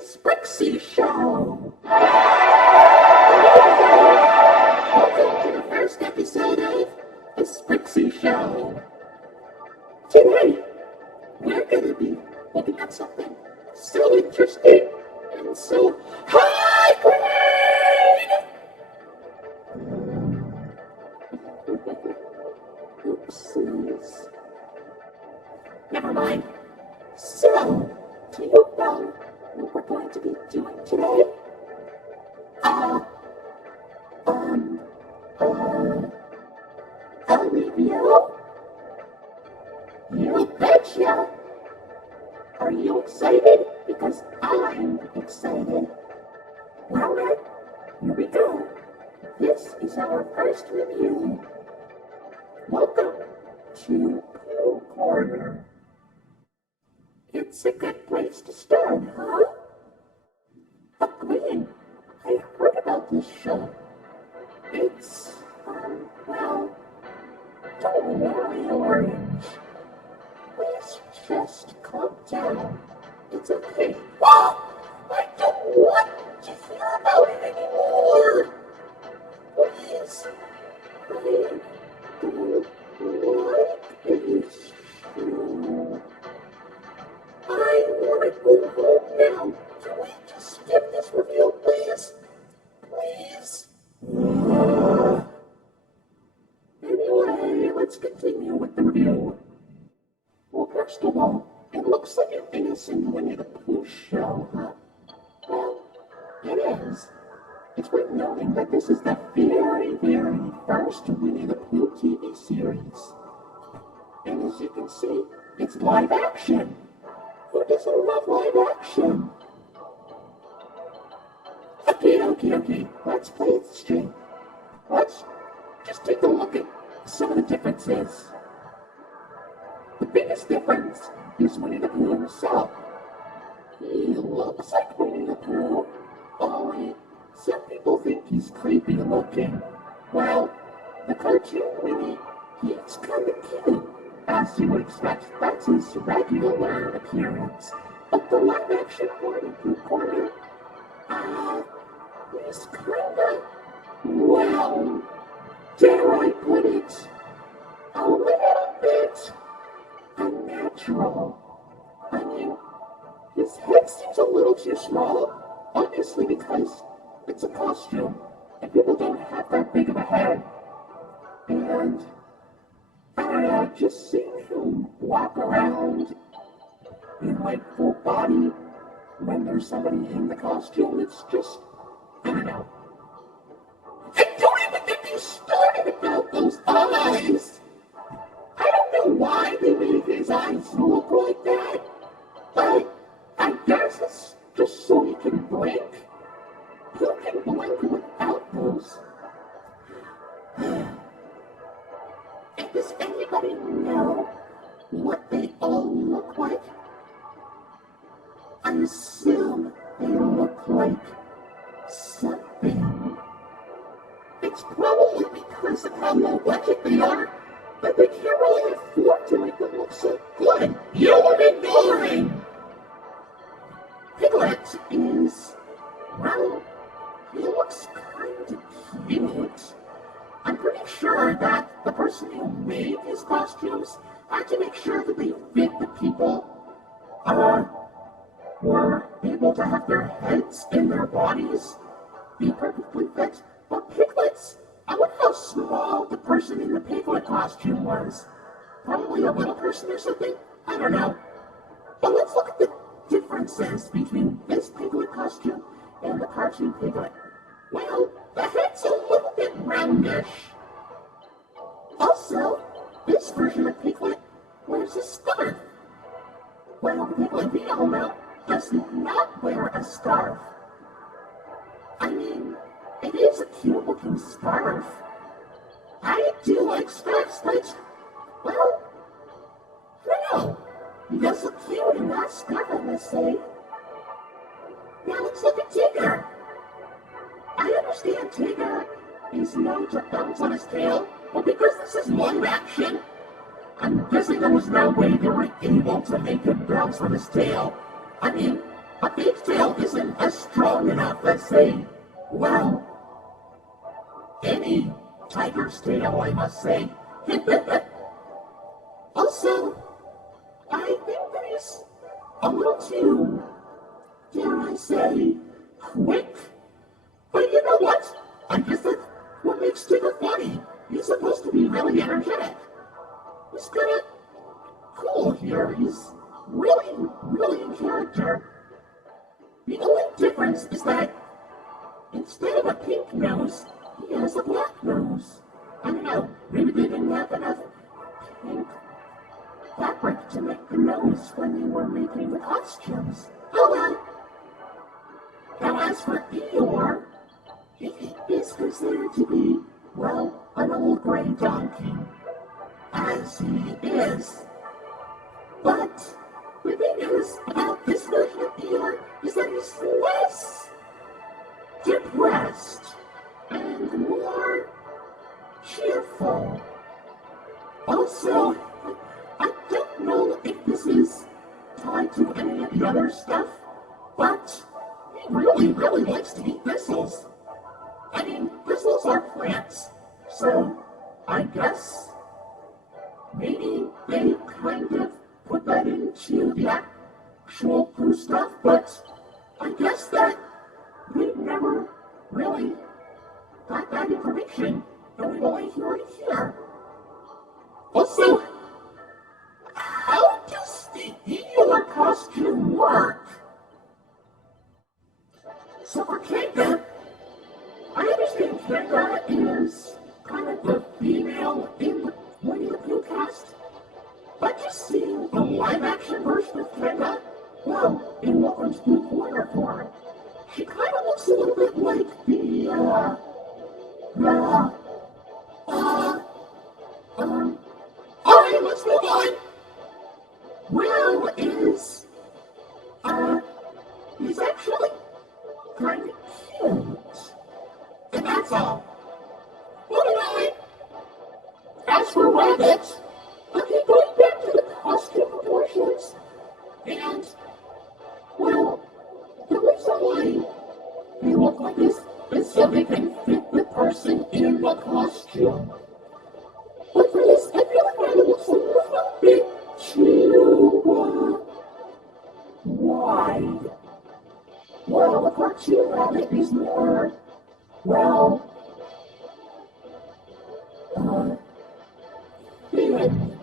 the Sprixie Show. Welcome to the first episode of the Sprixie Show. Today, we're going to be looking at something so interesting and so high grade. Oopsies. Never mind. So, do you know what we're going to be doing today? A review? You betcha! Are you excited? Because I'm excited. Well then, here we go. This is our first review. Welcome to Pooh Corner. It's a good place to start, huh? Agreeing. I heard about this show. It's, well, totally orange. Please just calm down. It's okay. I don't want to hear about it anymore. Please. I don't like this show. I want to go home now. Can we just skip this review, please? Please? Anyway, let's continue with the review. Well, first of all, it looks like an innocent Winnie the Pooh show, huh? Well, it is. It's worth noting that this is the very, very first Winnie the Pooh TV series. And as you can see, it's live action. Who doesn't love live action? Okay. Let's play it straight. Let's just take a look at some of the differences. The biggest difference is Winnie the Pooh himself. He looks like Winnie the Pooh, only some people think he's creepy looking. Well, the cartoon Winnie, he's kind of cute. As you would expect, that's his regular appearance. But the live action one in Pooh Corner, he's kinda, well, dare I put it, a little bit unnatural. I mean, his head seems a little too small, obviously because it's a costume, and people don't have that big of a head. And I don't know, just seeing him walk around in like full body when there's somebody in the costume, it's just, I don't know. And don't even get me started about those eyes! I don't know why they made his eyes look like that, but I guess it's just so he can blink. Who can blink without those? And does anybody know what they all look like? I assume they look like something. It's probably because of how low budget they are, but they can't really afford to make them look so good. You're ignoring! Piglet is, well, he looks kind of cute. I'm pretty sure that the person who made his costumes had to make sure that they fit the people, were able to have their heads and their bodies be perfectly fit. But piglets, I wonder how small the person in the piglet costume was. Probably a little person or something? I don't know. But let's look at the differences between this piglet costume and the cartoon piglet. Well, the head's a little bit roundish. Also, this version of Piglet wears a scarf. Well, the Piglet we all know does not wear a scarf. I mean, it is a cute looking scarf. I do like scarves, but, well, I don't know. He does look cute in that scarf, I must say. Now let's look at Tigger. I understand Tigger is known to bounce on his tail, but because this is live action, I'm guessing there was no way they were able to make him bounce on his tail. I mean, a fake tail isn't as strong enough as, say, well, any tiger's tail, I must say. Also, I think that he's a little too, dare I say, quick. But you know what? I guess that's what makes Tigger funny. He's supposed to be really energetic. He's kind of cool here. He's really, really in character. The only difference is that instead of a pink nose, he has a black nose. I don't know, maybe they didn't have enough pink fabric to make the nose when they were making the costumes. Oh well. Now as for Eeyore, he is considered to be, well, an old gray donkey. As he is. But the thing is about this version of Eeyore is that he's less depressed and more cheerful. Also, I don't know if this is tied to any of the other stuff, but he really, really likes to eat thistles. I mean, thistles are plants, so I guess maybe they kind of put that into the actual Pooh stuff, but I guess that we've never really got that information, and we've only heard it here. Also, how does the Eeyore costume work? So for Kanga, I understand Kanga is kind of the female in the Winnie the Pooh cast. But just seeing the live-action version of Kanga, well, in Welcome to Pooh Corner form, she kind of looks a little bit like alright, let's move on. Will is, he's actually kind of cute. And that's all. Moving on. As for Rabbit, okay, going back to the costume proportions, and, well, the reason why they look like this is so they can fit the person in the costume. But for this, I feel like Rabbit looks a little bit too, wide. Well, the cartoon Rabbit is more, well, thin,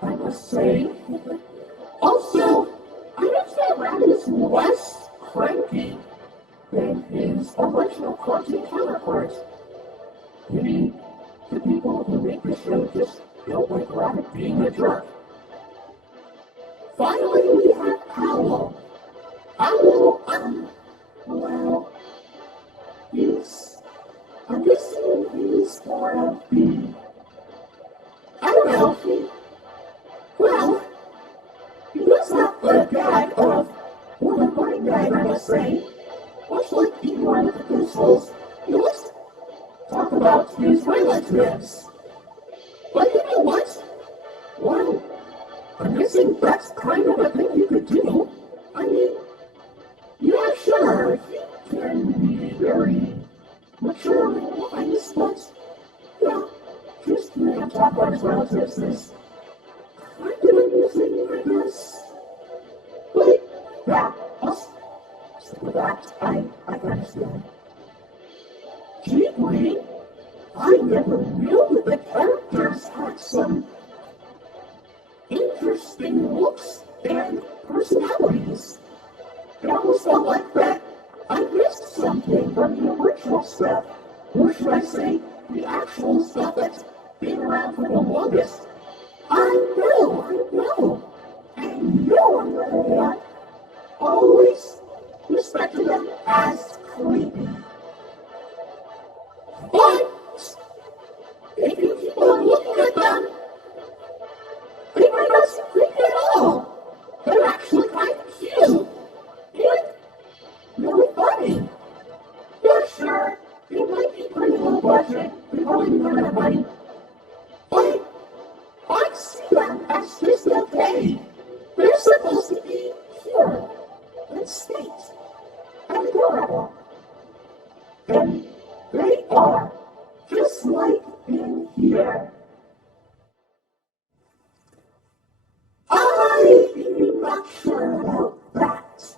I must say. Also, I noticed that Rabbit is less cranky than his original cartoon counterpart. Maybe the people who make the show just don't like Rabbit being a jerk. Finally, we have Owl. Owl, well, I'm guessing he's more of the, I don't know, well, he does have the gag of, or the running gag, I must say, much like Eeyore with the pistols. He likes to talk about his relatives. But you know what? Well, I'm guessing that's kind of a thing you could do. I mean, yeah, sure, he can be very mature and wise, but, yeah, just hearing him talk about his relatives is kind of amusing, I guess. But, yeah, I'll stick with that. I can understand. Gee, Green, I never knew that the characters had some interesting looks and personalities. It almost felt like that I missed something from the original stuff, or should I say, the actual stuff that's been around for the longest. I know, and you, on the other hand, always respected them as creepy. But if you keep on looking at them, they might not seem creepy at all. They're actually kind of cute. And really funny. Yeah, sure, it might be pretty low budget. They probably didn't have enough money. But I see them as just okay. They're supposed to be pure and adorable. And they are, just like in here. I'm not sure about that,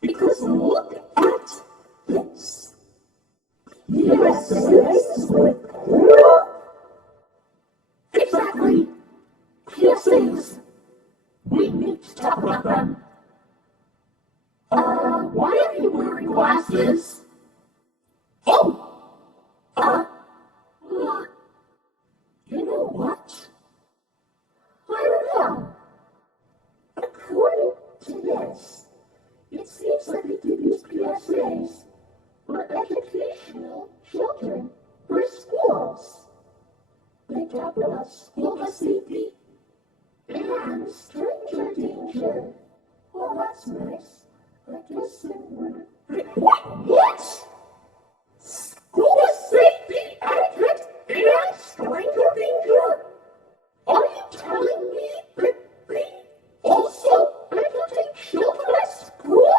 because look at this. Yes, this with Pooh. Exactly. PSAs. We need to talk about them. Why are you wearing glasses? Oh! You know what? I don't know. According to this, it seems like they did these PSAs for educational children for schools. They talk about school bus safety and stranger danger. Well, that's nice. I guess it would. What? School bus safety etiquette and stranger danger? Are you telling me that they also entertain children at school?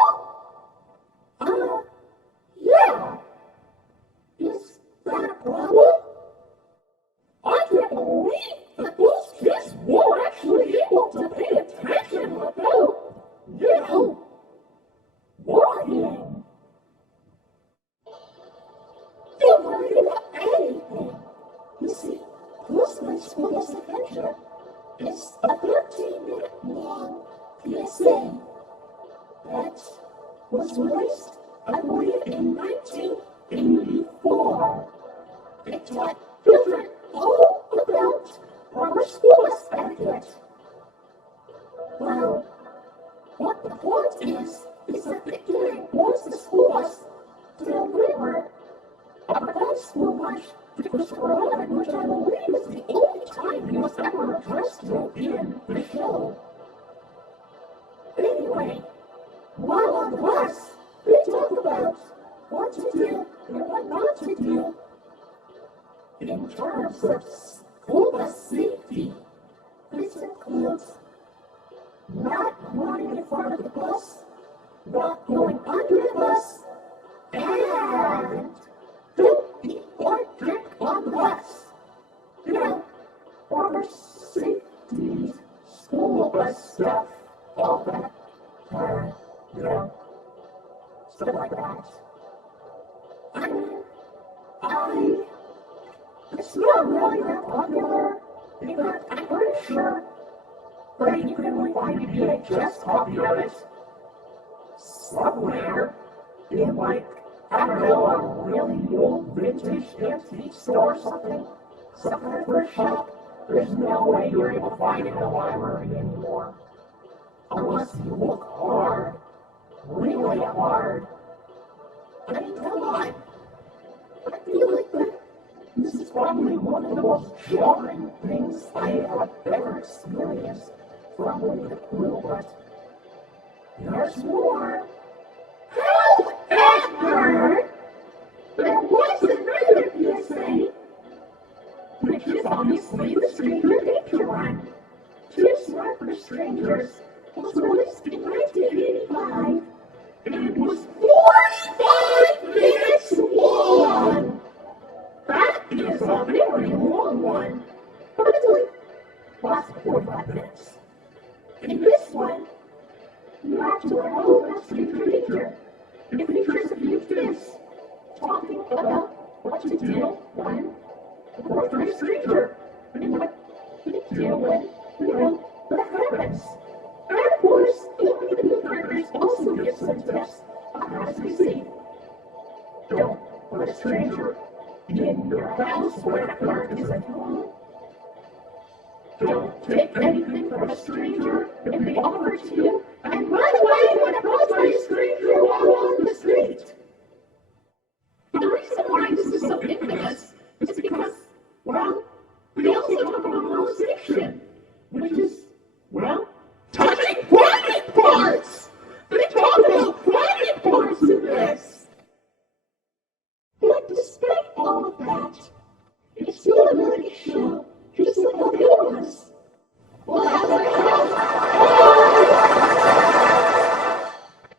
Yeah. Is that a problem? I can't believe that those kids were actually able to pay attention without, worrying. Don't worry about anything. You see, Postman School Bus Adventure is a 13-minute long PSA that was released, I believe, in 1984. It taught children all about proper school bus etiquette. Well, what the point is that the kid wants the school bus to deliver a proposed school lunch to Christopher Robin, which I believe is the only time he was ever addressed to in the show. Anyway, while on the bus, they talk about what to do and what not to do in terms of school bus safety. This includes not running in front of the bus, not going under the bus, and don't eat or drink on the bus. Proper safety, school bus stuff, all that, stuff like that. I mean, it's not really that popular, because I'm pretty sure that you can find a VHS copy of it somewhere in, I don't know, a really old vintage antique store or something. Some kind of thrift shop. There's no way you're able to find it in a library anymore. Unless you look hard. Really hard. I mean, come on. I feel like that this is probably one of the most jarring things I have ever experienced from Winnie the Pooh, but there's more. However, there was another PSA, which is obviously the Stranger Danger one. Too Smart for Strangers was released in 1985, and it was 45 minutes long. That is a very long one, but it's only lasts 45 minutes. In this one, you have to learn all about Stranger Danger. It features a few kids talking about what to do when you go through a stranger, and what to do when, that happens. And of course, the new characters also give some tips on how to succeed. Don't let a stranger in your house where the parent is at home. Don't take anything from a stranger if they offer it to you. And by the way, when a grocery